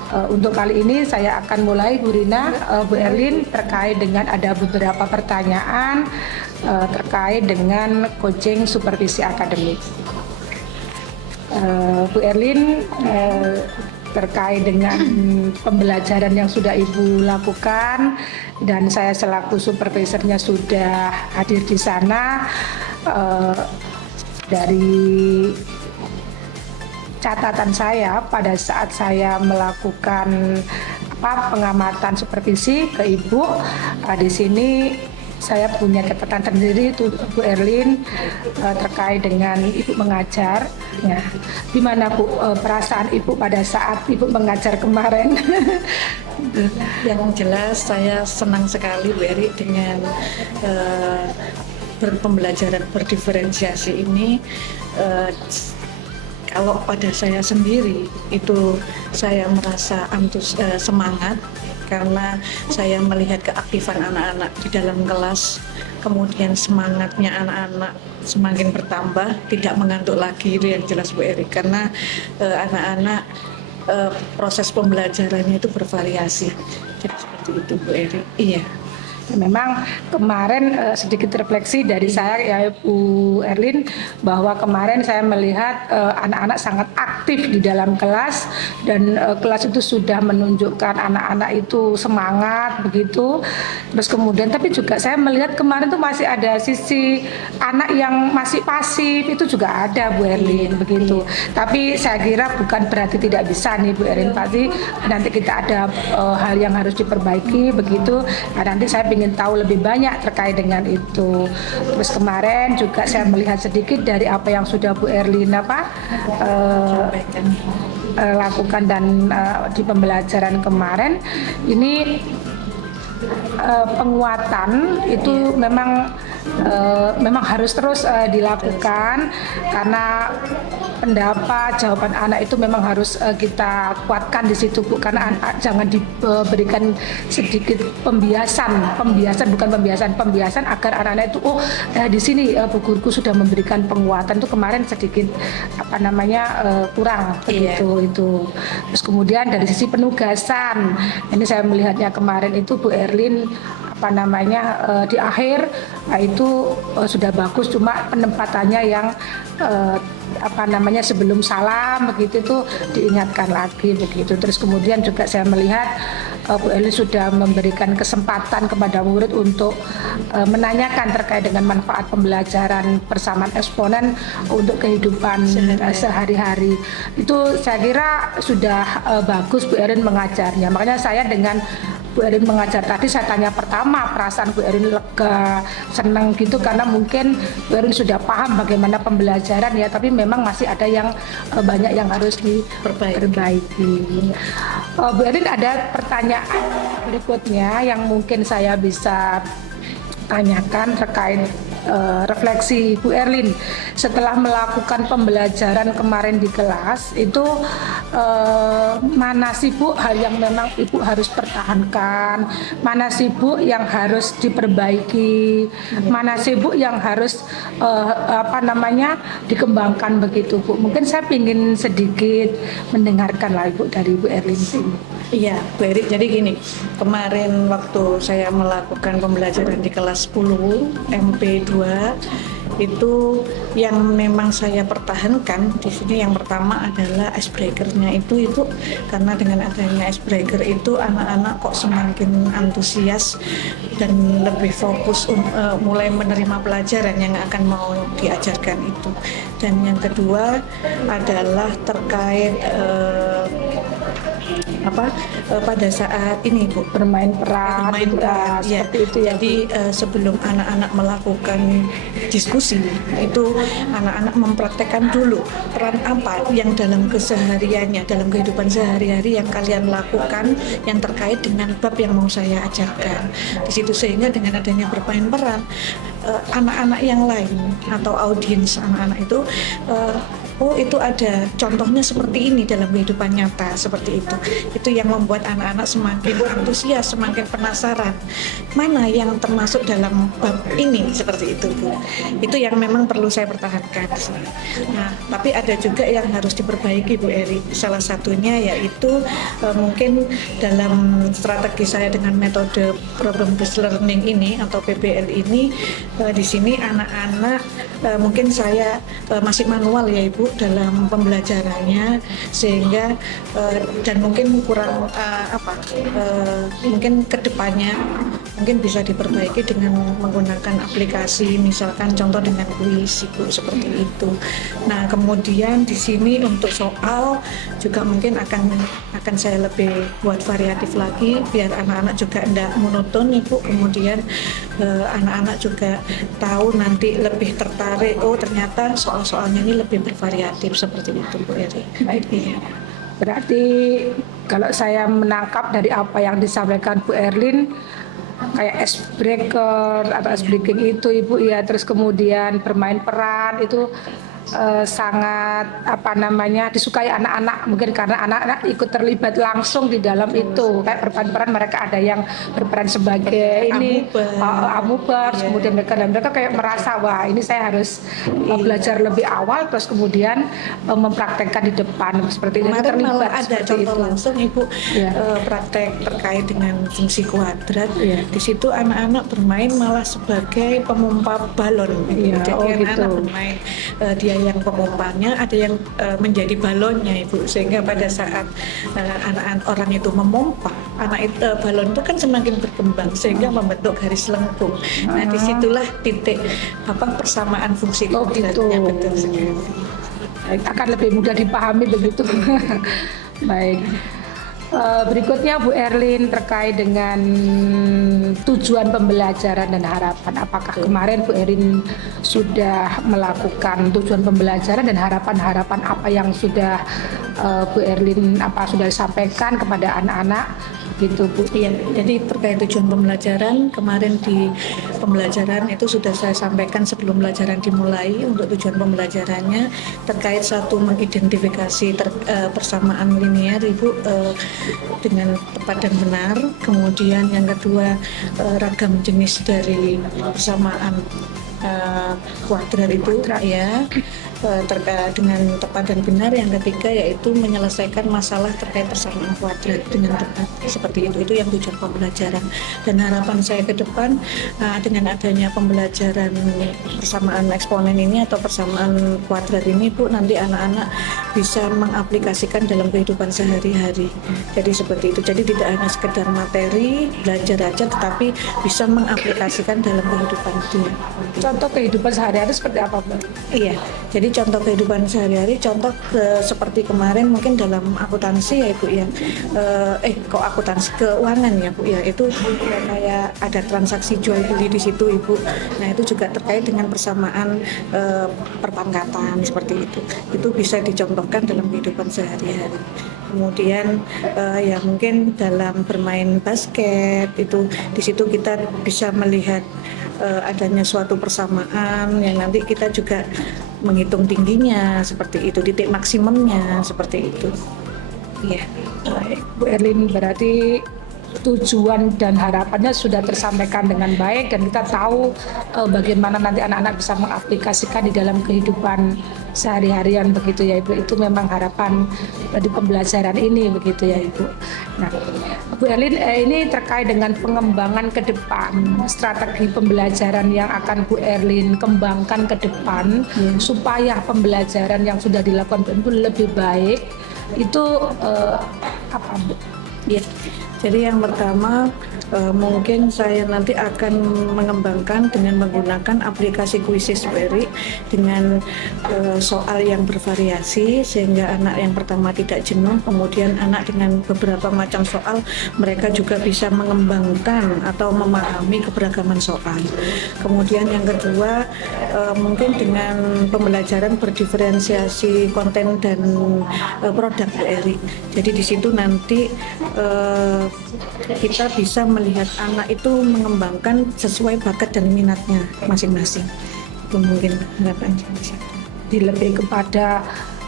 Untuk kali ini saya akan mulai Bu Rina, Bu Erlin terkait dengan ada beberapa pertanyaan terkait dengan coaching supervisi akademik. Bu Erlin terkait dengan pembelajaran yang sudah Ibu lakukan dan saya selaku supervisornya sudah hadir di sana. Dari catatan saya pada saat saya melakukan pengamatan supervisi ke Ibu, di sini saya punya catatan sendiri itu Bu Erlin terkait dengan Ibu mengajar. Ya, gimana Bu perasaan Ibu pada saat Ibu mengajar kemarin? Yang jelas saya senang sekali Bu Eri dengan pembelajaran berdiferensiasi ini. Kalau pada saya sendiri itu saya merasa semangat karena saya melihat keaktifan anak-anak di dalam kelas, kemudian semangatnya anak-anak semakin bertambah, tidak mengantuk lagi, itu yang jelas Bu Eri, karena anak-anak proses pembelajarannya itu bervariasi. Jadi seperti itu Bu Eri. Iya. Memang kemarin sedikit refleksi dari saya ya Bu Erlin, bahwa kemarin saya melihat anak-anak sangat aktif di dalam kelas dan kelas itu sudah menunjukkan anak-anak itu semangat begitu. Terus kemudian tapi juga saya melihat kemarin tuh masih ada sisi anak yang masih pasif, itu juga ada Bu Erlin begitu. Tapi saya kira bukan berarti tidak bisa nih Bu Erlin, pasti nanti kita ada hal yang harus diperbaiki begitu. Nah, nanti saya ingin tahu lebih banyak terkait dengan itu. Terus kemarin juga saya melihat sedikit dari apa yang sudah Bu Erlin lakukan dan di pembelajaran kemarin ini penguatan itu memang harus terus dilakukan, karena pendapat jawaban anak itu memang harus kita kuatkan di situ Bu, karena jangan diberikan sedikit pembiasan agar anak-anak itu di sini Bu guruku sudah memberikan penguatan, itu kemarin sedikit kurang begitu itu. Terus kemudian dari sisi penugasan ini saya melihatnya kemarin itu Bu Erlin di akhir itu sudah bagus, cuma penempatannya yang sebelum salam begitu itu diingatkan lagi begitu. Terus kemudian juga saya melihat Bu Erlin sudah memberikan kesempatan kepada murid untuk menanyakan terkait dengan manfaat pembelajaran persamaan eksponen untuk kehidupan sehari-hari. Itu saya kira sudah bagus Bu Erlin mengajarnya. Makanya saya dengan Bu Erlin mengajar tadi, saya tanya pertama perasaan Bu Erlin lega, senang gitu, karena mungkin Bu Erlin sudah paham bagaimana pembelajaran ya, tapi memang masih ada yang banyak yang harus diperbaiki. Bu Erlin, ada pertanyaan berikutnya yang mungkin saya bisa tanyakan terkait refleksi Bu Erlin setelah melakukan pembelajaran kemarin di kelas itu, mana sih Bu hal yang memang Ibu harus pertahankan, mana sih Bu yang harus diperbaiki, mana sih Bu yang harus dikembangkan begitu Bu. Mungkin saya ingin sedikit mendengarkan lah Ibu dari Bu Erlin sini. Iya Bu Eri, jadi gini, kemarin waktu saya melakukan pembelajaran di kelas 10 MP2 itu yang memang saya pertahankan di sini, yang pertama adalah icebreaker-nya itu karena dengan adanya icebreaker itu anak-anak kok semakin antusias dan lebih fokus mulai menerima pelajaran yang akan mau diajarkan itu. Dan yang kedua adalah terkait pada saat ini Bu, bermain peran ya. Seperti itu ya. Jadi sebelum anak-anak melakukan diskusi itu anak-anak mempraktekkan dulu peran apa yang dalam kesehariannya, dalam kehidupan sehari-hari yang kalian lakukan yang terkait dengan bab yang mau saya ajarkan di situ, sehingga dengan adanya bermain peran anak-anak yang lain atau audiens anak-anak itu oh itu ada contohnya seperti ini dalam kehidupan nyata seperti itu. Itu yang membuat anak-anak semakin antusias, semakin penasaran mana yang termasuk dalam bab ini seperti itu Bu. Itu yang memang perlu saya pertahankan. Nah, tapi ada juga yang harus diperbaiki Bu Eri. Salah satunya yaitu mungkin dalam strategi saya dengan metode problem based learning ini atau PBL ini, di sini anak-anak mungkin saya masih manual ya Ibu dalam pembelajarannya, sehingga dan mungkin kurang mungkin kedepannya mungkin bisa diperbaiki dengan menggunakan aplikasi, misalkan contoh dengan kuis Ibu seperti itu. Nah kemudian di sini untuk soal juga mungkin akan saya lebih buat variatif lagi biar anak-anak juga tidak monoton Ibu. Kemudian anak-anak juga tahu nanti lebih tertarik, oh ternyata soal-soalnya ini lebih bervariatif seperti itu Bu Eri. Baik, berarti kalau saya menangkap dari apa yang disampaikan Bu Erlin, kayak ice breaker atau ice breaking itu Ibu ya, terus kemudian bermain peran itu sangat disukai anak-anak, mungkin karena anak-anak ikut terlibat langsung di dalam itu, kayak berperan peran, mereka ada yang berperan sebagai ini amubers, kemudian mereka kayak merasa wah ini saya harus belajar lebih awal, terus kemudian mempraktekkan di depan seperti itu, terlibat ada contoh itu. Langsung Ibu praktek terkait dengan fungsi kuadrat. Di situ anak-anak bermain malah sebagai pemompa balon. Jadi anak-anak bermain dia yang pemompanya, ada yang menjadi balonnya Ibu, sehingga pada saat anak-anak orang itu memompa, balon itu kan semakin berkembang sehingga membentuk garis lengkung. Nah disitulah titik persamaan fungsi kuadratnya. Betul sekali. Akan lebih mudah dipahami begitu. Baik. Berikutnya Bu Erlin terkait dengan tujuan pembelajaran dan harapan. Apakah kemarin Bu Erlin sudah melakukan tujuan pembelajaran dan harapan-harapan apa yang sudah Bu Erlin sudah disampaikan kepada anak-anak gitu Bu? Iya, jadi terkait tujuan pembelajaran kemarin di pembelajaran itu sudah saya sampaikan sebelum pembelajaran dimulai. Untuk tujuan pembelajarannya terkait satu mengidentifikasi persamaan linear Ibu dengan tepat dan benar. Kemudian yang kedua ragam jenis dari persamaan kuadrat itu ya terkait dengan tepat dan benar. Yang ketiga yaitu menyelesaikan masalah terkait persamaan kuadrat dengan tepat, seperti itu yang tujuan pembelajaran. Dan harapan saya ke depan dengan adanya pembelajaran persamaan eksponen ini atau persamaan kuadrat ini Bu, nanti anak-anak bisa mengaplikasikan dalam kehidupan sehari-hari. Jadi seperti itu, jadi tidak hanya sekedar materi belajar aja, tetapi bisa mengaplikasikan dalam kehidupan dia. Contoh kehidupan sehari-hari seperti apa Bu? Iya, jadi contoh kehidupan sehari-hari, contoh seperti kemarin mungkin dalam akuntansi ya Ibu ya, akuntansi keuangan ya Bu ya, itu kayak ada transaksi jual beli di situ Ibu. Nah itu juga terkait dengan persamaan perpangkatan seperti itu bisa dicontohkan dalam kehidupan sehari-hari. Kemudian ya mungkin dalam bermain basket itu di situ kita bisa melihat adanya suatu persamaan yang nanti kita juga menghitung tingginya seperti itu, titik maksimumnya seperti itu. Iya. Baik, Bu Erlin, berarti tujuan dan harapannya sudah tersampaikan dengan baik dan kita tahu bagaimana nanti anak-anak bisa mengaplikasikan di dalam kehidupan sehari-harian begitu ya Ibu. Itu memang harapan di pembelajaran ini begitu ya Ibu. Nah, Bu Erlin, ini terkait dengan pengembangan ke depan, strategi pembelajaran yang akan Bu Erlin kembangkan ke depan supaya pembelajaran yang sudah dilakukan Bu lebih baik. Itu apa Bu? Ya. Jadi yang pertama mungkin saya nanti akan mengembangkan dengan menggunakan aplikasi Quizzes Berry dengan soal yang bervariasi sehingga anak yang pertama tidak jenuh, kemudian anak dengan beberapa macam soal mereka juga bisa mengembangkan atau memahami keberagaman soal. Kemudian yang kedua mungkin dengan pembelajaran berdiferensiasi konten dan produk BRI. Jadi di situ nanti kita bisa melihat anak itu mengembangkan sesuai bakat dan minatnya masing-masing. Itu mungkin harapannya. Lebih kepada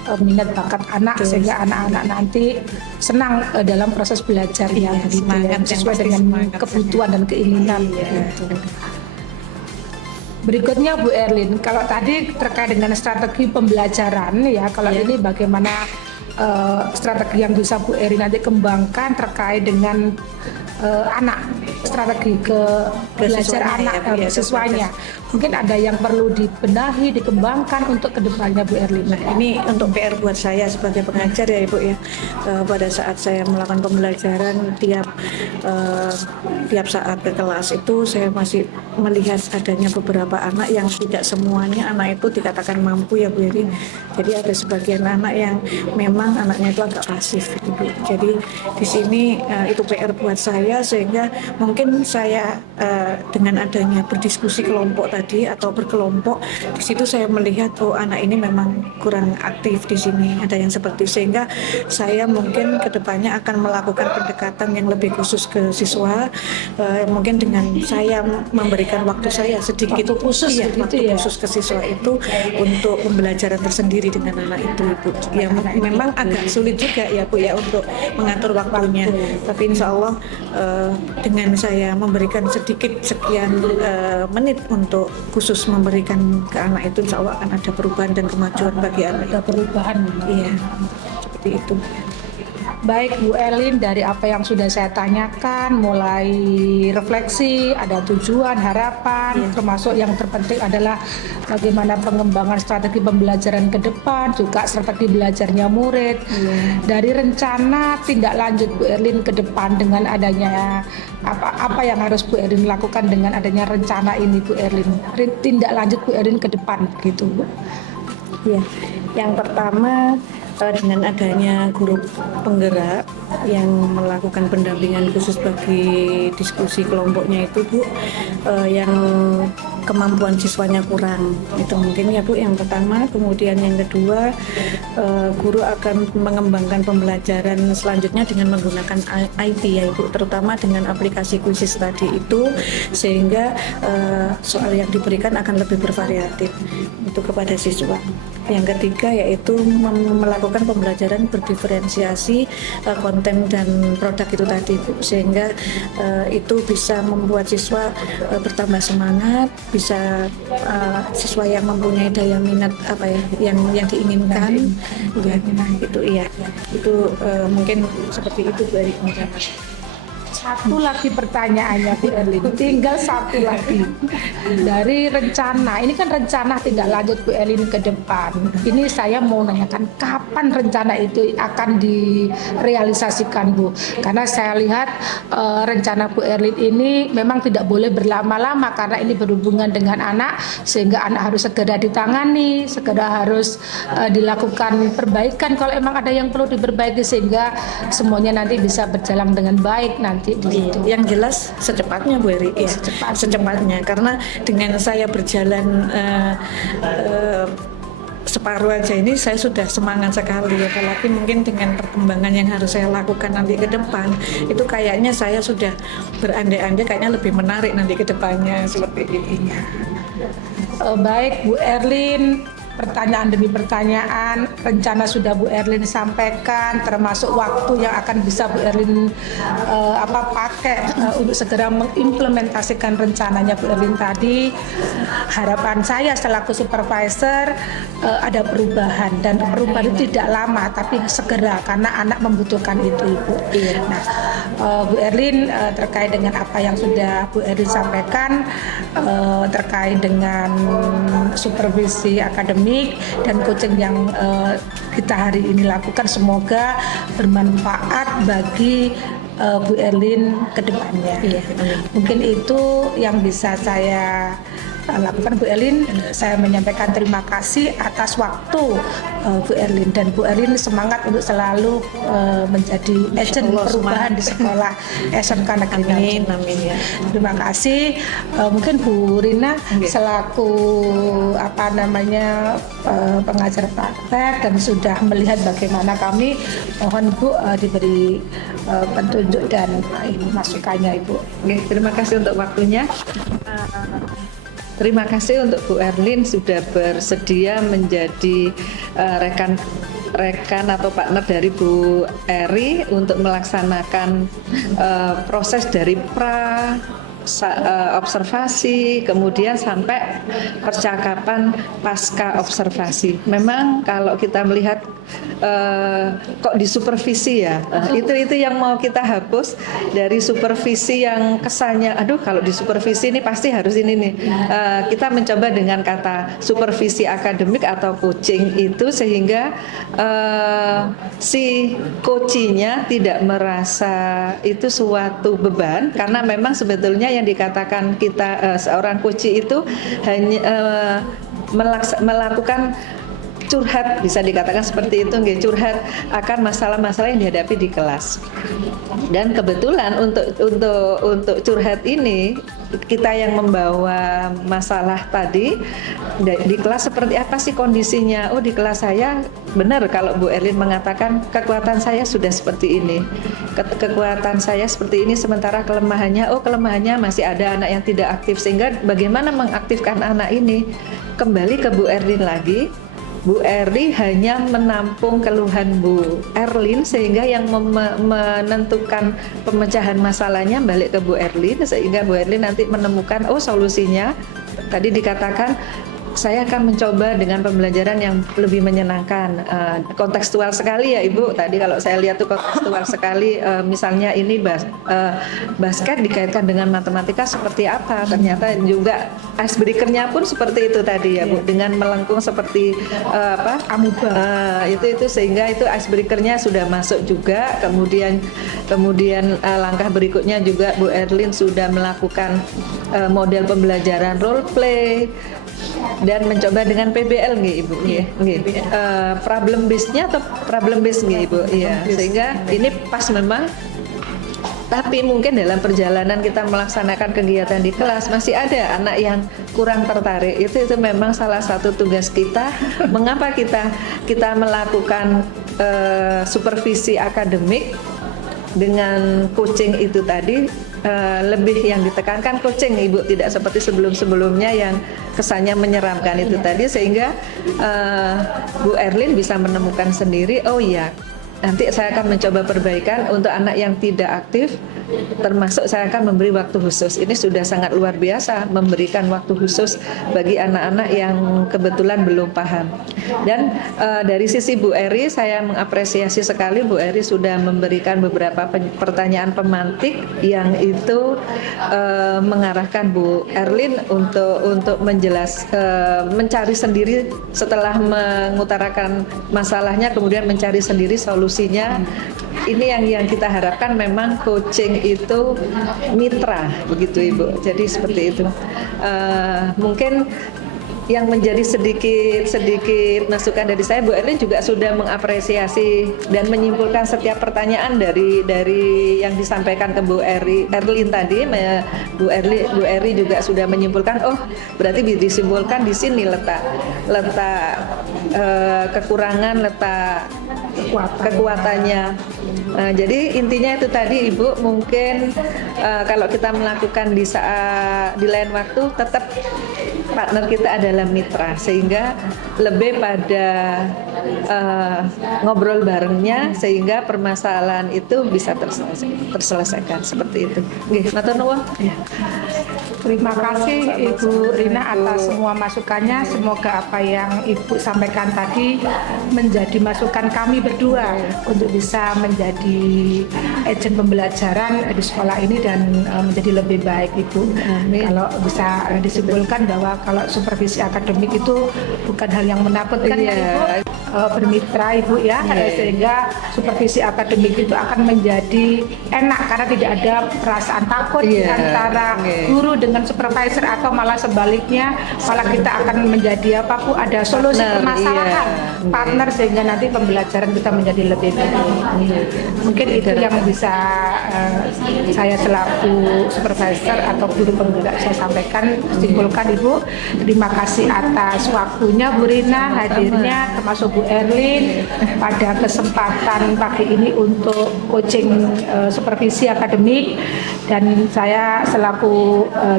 minat bakat anak sehingga anak-anak nanti senang dalam proses belajarnya, gitu ya, sesuai dengan kebutuhan dan keinginan. Gitu. Berikutnya Bu Erlin, kalau tadi terkait dengan strategi pembelajaran ya, kalau ini bagaimana strategi yang bisa Bu Erlin nanti kembangkan terkait dengan anak, strategi belajar anak siswanya. Mungkin ada yang perlu dibenahi, dikembangkan untuk kedepannya Bu Erlin. Nah, ini untuk PR buat saya sebagai pengajar ya Ibu ya. Pada saat saya melakukan pembelajaran tiap saat ke kelas itu saya masih melihat adanya beberapa anak yang tidak semuanya anak itu dikatakan mampu ya Bu Erlin. Jadi ada sebagian anak yang memang anaknya itu agak pasif Ibu. Jadi di sini itu PR buat saya, sehingga mungkin saya dengan adanya berdiskusi kelompok tadi atau berkelompok, di situ saya melihat anak ini memang kurang aktif di sini, ada yang seperti, sehingga saya mungkin kedepannya akan melakukan pendekatan yang lebih khusus ke siswa, mungkin dengan saya memberikan waktu saya sedikit waktu khusus khusus ke siswa itu untuk pembelajaran tersendiri dengan anak itu Ibu. Ya memang agak sulit juga ya Bu ya untuk mengatur waktunya, tapi insya Allah dengan saya memberikan sedikit sekian menit untuk khusus memberikan ke anak itu, insya Allah akan ada perubahan dan kemajuan bagi anak. Ada perubahan. Iya, seperti itu. Baik Bu Erlin, dari apa yang sudah saya tanyakan, mulai refleksi, ada tujuan, harapan, termasuk yang terpenting adalah bagaimana pengembangan strategi pembelajaran ke depan, juga strategi belajarnya murid. Dari rencana tindak lanjut Bu Erlin ke depan dengan adanya apa yang harus Bu Erlin lakukan dengan adanya rencana ini Bu Erlin, tindak lanjut Bu Erlin ke depan gitu Bu. Ya, yang pertama dengan adanya guru penggerak yang melakukan pendampingan khusus bagi diskusi kelompoknya itu Bu, yang kemampuan siswanya kurang, itu mungkin ya Bu yang pertama. Kemudian yang kedua, guru akan mengembangkan pembelajaran selanjutnya dengan menggunakan IT ya Ibu, terutama dengan aplikasi Quizzes tadi itu, sehingga soal yang diberikan akan lebih bervariatif itu kepada siswa. Yang ketiga yaitu melakukan pembelajaran berdiferensiasi konten dan produk itu tadi Bu, sehingga itu bisa membuat siswa bertambah semangat, bisa siswa yang mempunyai daya minat yang diinginkan ya, itu mungkin seperti itu Bu Erlin. Satu lagi pertanyaannya Bu Erlin, tinggal satu lagi. Dari rencana, ini kan rencana tindak lanjut Bu Erlin ke depan. Ini saya mau nanyakan kapan rencana itu akan direalisasikan Bu? Karena saya lihat rencana Bu Erlin ini memang tidak boleh berlama-lama karena ini berhubungan dengan anak, sehingga anak harus segera ditangani, segera harus dilakukan perbaikan kalau emang ada yang perlu diperbaiki, sehingga semuanya nanti bisa berjalan dengan baik nanti. Yang jelas secepatnya Bu Eri, ya, secepatnya, karena dengan saya berjalan separuh aja ini saya sudah semangat sekali, apalagi mungkin dengan perkembangan yang harus saya lakukan nanti ke depan itu kayaknya saya sudah berandai-andai kayaknya lebih menarik nanti ke depannya seperti ini. Baik Bu Erlin, pertanyaan demi pertanyaan, rencana sudah Bu Erlin sampaikan, termasuk waktu yang akan bisa Bu Erlin pakai untuk segera mengimplementasikan rencananya Bu Erlin tadi. Harapan saya selaku supervisor ada perubahan, dan perubahan itu tidak lama tapi segera karena anak membutuhkan itu Ibu. Nah, Bu Erlin terkait dengan apa yang sudah Bu Erlin sampaikan terkait dengan supervisi akademik dan coaching yang kita hari ini lakukan, semoga bermanfaat bagi Bu Erlin ke depannya. Mungkin itu yang bisa saya lakukan Bu Erlin. Saya menyampaikan terima kasih atas waktu Bu Erlin, dan Bu Erlin semangat untuk selalu menjadi agent perubahan di sekolah SMK Negeri. Amin ya. Terima kasih. Mungkin Bu Rina selaku pengajar praktek dan sudah melihat bagaimana kami, mohon Bu diberi petunjuk dan masukannya Ibu. Oke, terima kasih untuk waktunya. Terima kasih untuk Bu Erlin sudah bersedia menjadi rekan atau partner dari Bu Eri untuk melaksanakan proses dari observasi, kemudian sampai percakapan pasca observasi. Memang kalau kita melihat kok di supervisi ya, itu yang mau kita hapus dari supervisi yang kesannya, aduh kalau di supervisi ini pasti harus ini nih. Kita mencoba dengan kata supervisi akademik atau coaching itu sehingga si coachingnya tidak merasa itu suatu beban, karena memang sebetulnya yang dikatakan kita seorang coach itu hanya melakukan curhat, bisa dikatakan seperti itu, curhat akan masalah-masalah yang dihadapi di kelas. Dan kebetulan untuk curhat ini kita yang membawa masalah tadi di kelas seperti apa sih kondisinya. Oh, di kelas saya benar kalau Bu Erlin mengatakan kekuatan saya sudah seperti ini, kekuatan saya seperti ini, sementara kelemahannya, kelemahannya masih ada anak yang tidak aktif, sehingga bagaimana mengaktifkan anak ini. Kembali ke Bu Erlin lagi, Bu Eri hanya menampung keluhan Bu Erlin, sehingga yang menentukan pemecahan masalahnya balik ke Bu Erlin, sehingga Bu Erlin nanti menemukan solusinya. Tadi dikatakan saya akan mencoba dengan pembelajaran yang lebih menyenangkan, kontekstual sekali ya Ibu. Tadi kalau saya lihat tuh kontekstual sekali, misalnya ini basket dikaitkan dengan matematika seperti apa, ternyata juga icebreaker-nya pun seperti itu tadi ya Bu, dengan melengkung seperti amuba, itu sehingga itu icebreaker-nya sudah masuk juga. Kemudian langkah berikutnya juga Bu Erlin sudah melakukan model pembelajaran role play dan mencoba dengan PBL Ibu, problem base-nya atau problem base Ibu, sehingga ini pas memang. Tapi mungkin dalam perjalanan kita melaksanakan kegiatan di kelas masih ada anak yang kurang tertarik. Itu memang salah satu tugas kita. Mengapa kita melakukan supervisi akademik dengan coaching itu tadi, lebih yang ditekankan coaching Ibu, tidak seperti sebelum-sebelumnya yang kesannya menyeramkan itu tadi, sehingga Bu Erlin bisa menemukan sendiri, oh iya, nanti saya akan mencoba perbaikan untuk anak yang tidak aktif, termasuk saya akan memberi waktu khusus. Ini sudah sangat luar biasa, memberikan waktu khusus bagi anak-anak yang kebetulan belum paham. Dan dari sisi Bu Eri, saya mengapresiasi sekali Bu Eri sudah memberikan beberapa pertanyaan pemantik yang itu mengarahkan Bu Erlin untuk mencari sendiri setelah mengutarakan masalahnya, kemudian mencari sendiri solusinya. Ini yang kita harapkan, memang coaching itu mitra, begitu Ibu. Jadi seperti itu. Mungkin yang menjadi sedikit masukan dari saya, Bu Erlin juga sudah mengapresiasi dan menyimpulkan setiap pertanyaan dari yang disampaikan ke Bu Erlin tadi. Bu Eri juga sudah menyimpulkan, berarti disimpulkan di sini letak kekurangan, letak kekuatannya. Jadi intinya itu tadi Ibu, mungkin kalau kita melakukan di lain waktu, tetap partner kita adalah mitra, sehingga lebih pada ngobrol barengnya sehingga permasalahan itu bisa terselesaikan seperti itu. Matur nuwun. Terima kasih Ibu Rina atas semua masukannya. Semoga apa yang Ibu sampaikan tadi menjadi masukan kami berdua untuk bisa menjadi agen pembelajaran di sekolah ini dan menjadi lebih baik Ibu. Kalau bisa disimpulkan bahwa kalau supervisi akademik itu bukan hal yang menakutkan ya Ibu, bermitra Ibu ya, sehingga supervisi akademik itu akan menjadi enak karena tidak ada perasaan takut antara guru dengan supervisor, atau malah sebaliknya, malah kita akan menjadi ada solusi permasalahan partner, sehingga nanti pembelajaran kita menjadi lebih baik. Mungkin itu yang bisa saya selaku supervisor atau guru penggerak saya sampaikan, simpulkan Ibu. Terima kasih atas waktunya Bu Rina, hadirnya, termasuk Bu Erlin pada kesempatan pagi ini untuk coaching supervisi akademik, dan saya selaku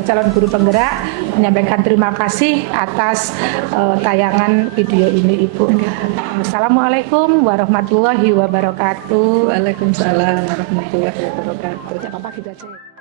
calon guru penggerak menyampaikan terima kasih atas tayangan video ini Ibu. Assalamualaikum warahmatullahi wabarakatuh. Waalaikumsalam warahmatullahi wabarakatuh. Apa gitu aja.